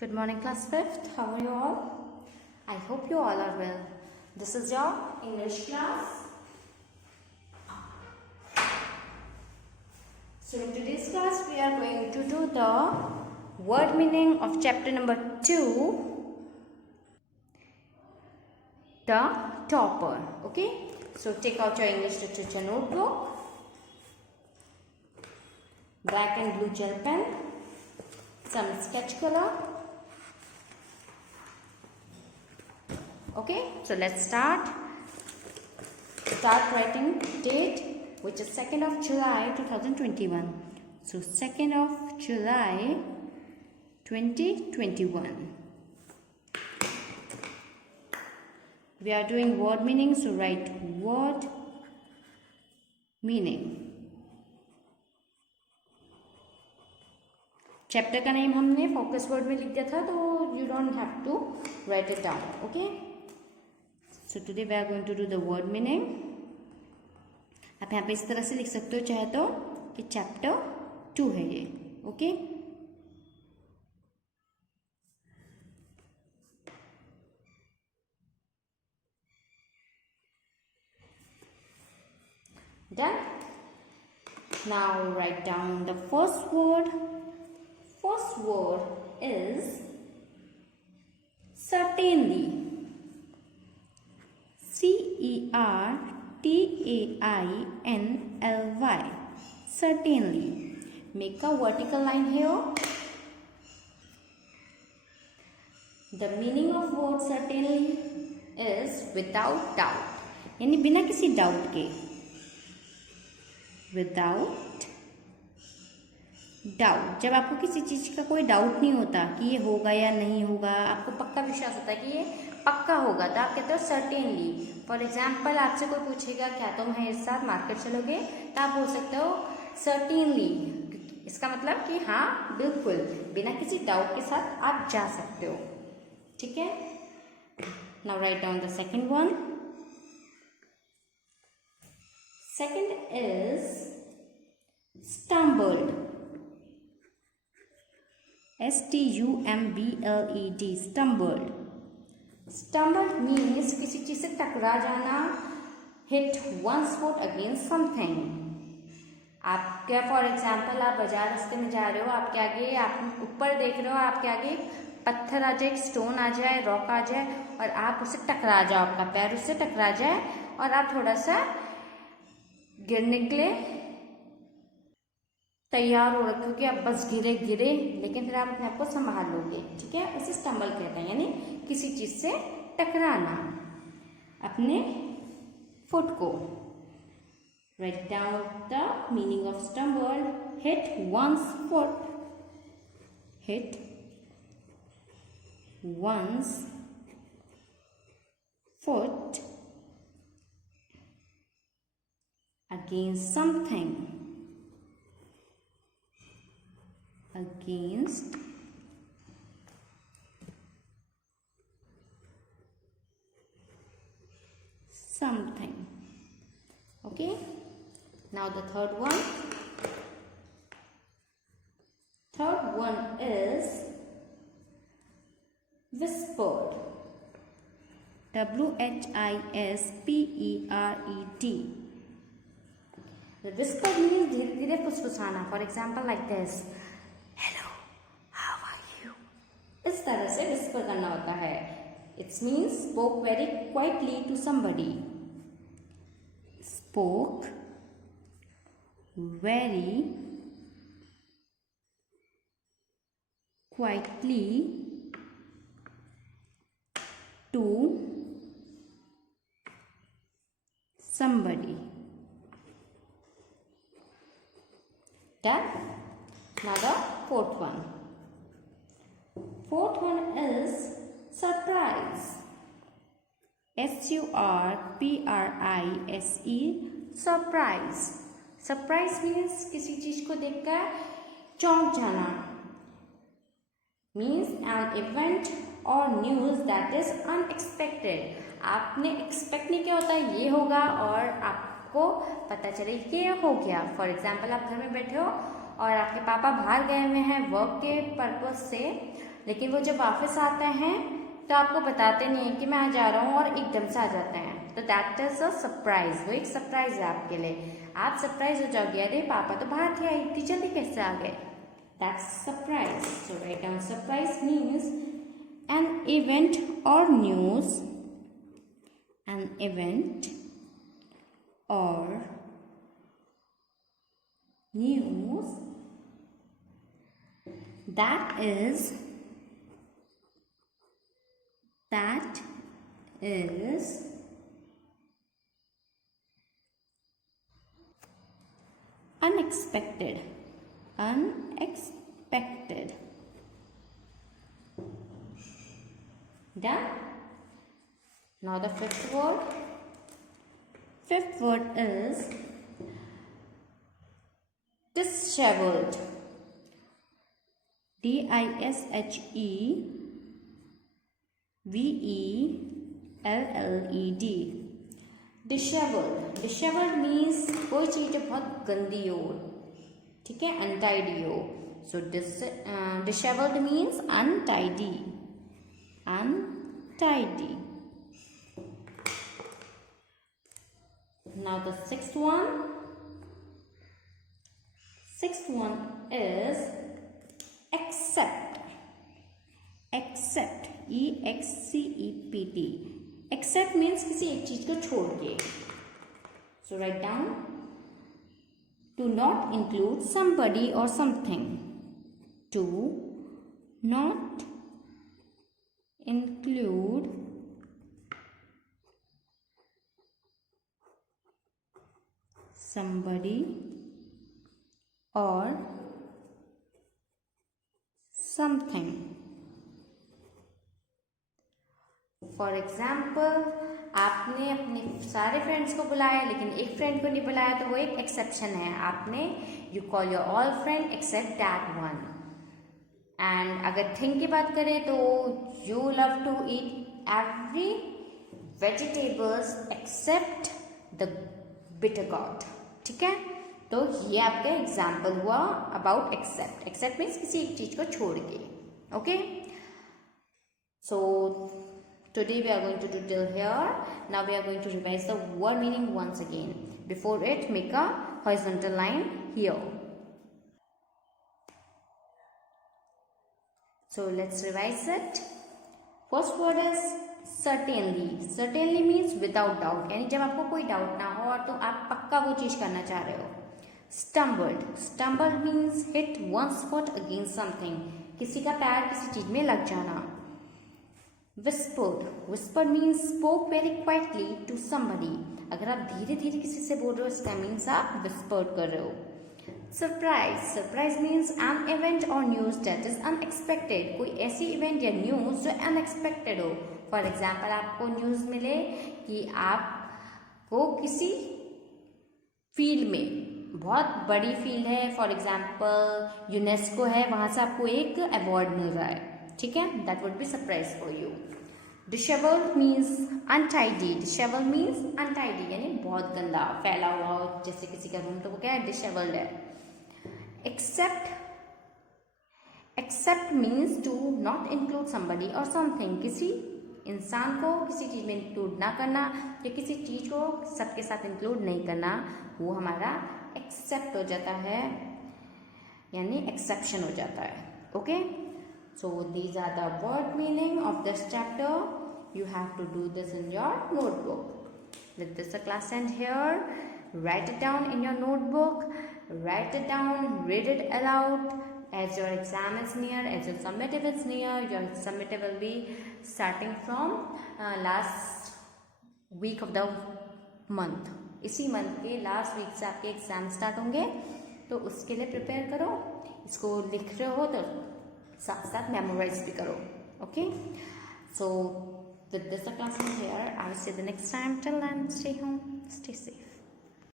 Good morning, class 5th. How are you all? I hope you all are well. This is your English class. So in today's class, we are going to do the word meaning of chapter number 2, the topper. Okay? So take out your English literature notebook, black and blue gel pen, some sketch color. Okay, so let's start. Start writing date, which is 2nd of July 2021. So 2nd of July 2021. We are doing word meaning, so write word meaning. Chapter का name हमने focus word में लिख दिया था, तो you don't have to write it down. Okay, so today we are going to do the word meaning. आप यहाँ पे इस तरह से लिख सकते हो चाहे तो कि चैप्टर 2 है ये. Okay, done. Now right down the first word. First word is certainly. CERTAINLY. Certainly. Make a vertical line here. The meaning of word certainly is without doubt. यानी बिना किसी डाउट के. Without doubt. जब आपको किसी चीज़ का कोई डाउट नहीं होता कि ये होगा या नहीं होगा, आपको पक्का विश्वास होता है कि ये पक्का होगा, तो आप कहते हो सर्टेनली. फॉर एग्जाम्पल, आपसे कोई पूछेगा क्या तुम मेरे साथ मार्केट चलोगे, तो आप बोल सकते हो सर्टेनली. इसका मतलब कि हाँ बिल्कुल, बिना किसी डाउट के साथ आप जा सकते हो. ठीक है. Now right down the second one. Second is stumbled. STUMBLED. Stumbled. Stumbled means किसी चीज से टकरा जाना. Hit one's foot against something. आप क्या फॉर एग्जाम्पल, आप बाजार रास्ते में जा रहे हो, आपके आगे, आप ऊपर देख रहे हो, आपके आगे पत्थर आ जाए, स्टोन आ जाए, रॉक आ जाए और आप उससे टकरा जाओ, आपका पैर उससे टकरा जाए और आप थोड़ा सा गिरने के लिए तैयार हो रखे हो कि आप बस गिरे, लेकिन फिर आप अपने आप को संभाल लोगे. ठीक है, उसे स्टम्बल कहते हैं, यानी किसी चीज से टकराना अपने फुट को. Write down the meaning of stumble. Hit one's foot. Hit one's foot against something. Against something. Okay, now the third one. Third one is whispered. WHISPERED. The whisper means धीरे धीरे फुसफुसाना. For example, like this. इस तरह से विस्पर करना होता है. It's means spoke very quietly to somebody. Spoke very quietly to somebody. Done. Now the fourth one. Fourth one is surprise. SURPRISE. Surprise. Surprise means किसी चीज को देखकर चौंक जाना. Means an event or news that is unexpected. आपने एक्सपेक्ट नहीं किया होता ये होगा और आपको पता चले ये हो गया. फॉर एग्जाम्पल, आप घर में बैठे हो और आपके पापा बाहर गए हुए हैं वर्क के पर्पज से, लेकिन वो जब वापस आते हैं तो आपको बताते नहीं है कि मैं आ जा रहा हूँ और एकदम से आ जाते हैं, तो दैट इज अ सरप्राइज। वो एक सरप्राइज है आपके लिए, आप सरप्राइज हो जाओगे, अरे पापा तो बाहर थे, इतनी जल्दी कैसे आ गए, that's surprise. So write down surprise means an event और न्यूज, एन इवेंट और news that is unexpected. Done. Now the fifth word is disheveled. disheveled. disheveled means कोई चीज बहुत गंदी हो, ठीक है, अनटाइडी हो। सो disheveled means untidy. Now the sixth one is accept. EXCEPT. Accept means किसी एक चीज को छोड़ के। So write down, to not include somebody or something. To not include somebody or something. For example, आपने अपने सारे फ्रेंड्स को बुलाया लेकिन एक फ्रेंड को नहीं बुलाया, तो वो एक एक्सेप्शन है। आपने you call your all friend except that one. And अगर थिंग की बात करें तो you love to eat every vegetables except the bitter gourd, ठीक है। तो ये आपका एग्जाम्पल हुआ अबाउट एक्सेप्ट। एक्सेप्ट मीन्स किसी एक चीज को छोड़ के, ओके। सो today we are going to do till here. Now we are going to revise the word meaning once again. Before it, make a horizontal line here. So let's revise it. First word is certainly. Certainly means without doubt, यानी जब आपको कोई डाउट ना हो और तो आप पक्का वो चीज करना चाह रहे हो। Stumbled means hit one's foot against something, किसी का पैर किसी चीज में लग जाना। Whispered means spoke very quietly to somebody, अगर आप धीरे धीरे किसी से बोल रहे हो इसका मीन्स आप whispered कर रहे हो। Surprise means an event or news that is unexpected, कोई ऐसी इवेंट या न्यूज जो अनएक्सपेक्टेड हो। फॉर एग्जाम्पल, आपको न्यूज मिले कि आपको किसी फील्ड में, बहुत बड़ी फील्ड है, फॉर एग्जाम्पल यूनेस्को है, वहां से आपको एक अवार्ड मिल रहा है, ठीक है, that would be surprise for you. Disheveled means untidy. Disheveled means untidy, यानी बहुत गंदा फैला हुआ हो, जैसे किसी का रूम, तो वो क्या है, disheveled है। Except means to not include somebody or something, किसी इंसान को किसी चीज में इंक्लूड ना करना या किसी चीज को सबके साथ इंक्लूड नहीं करना, वो हमारा एक्सेप्ट हो जाता है, यानी एक्सेप्शन हो जाता है, okay. So these are the word meaning of this chapter. You have to do this in your notebook. With this the class end here. Write it down in your notebook. Write it down, read it aloud. As your exam is near, as your summative is near, your summative will be starting from last week of the month. इसी मंथ के last week से आपके exam start होंगे, तो उसके लिए प्रिपेयर करो। इसको लिख रहे हो तो साथ साथ मेमोराइज भी करो, okay. So with this class here, I will see the next time. Till then, stay home, stay safe.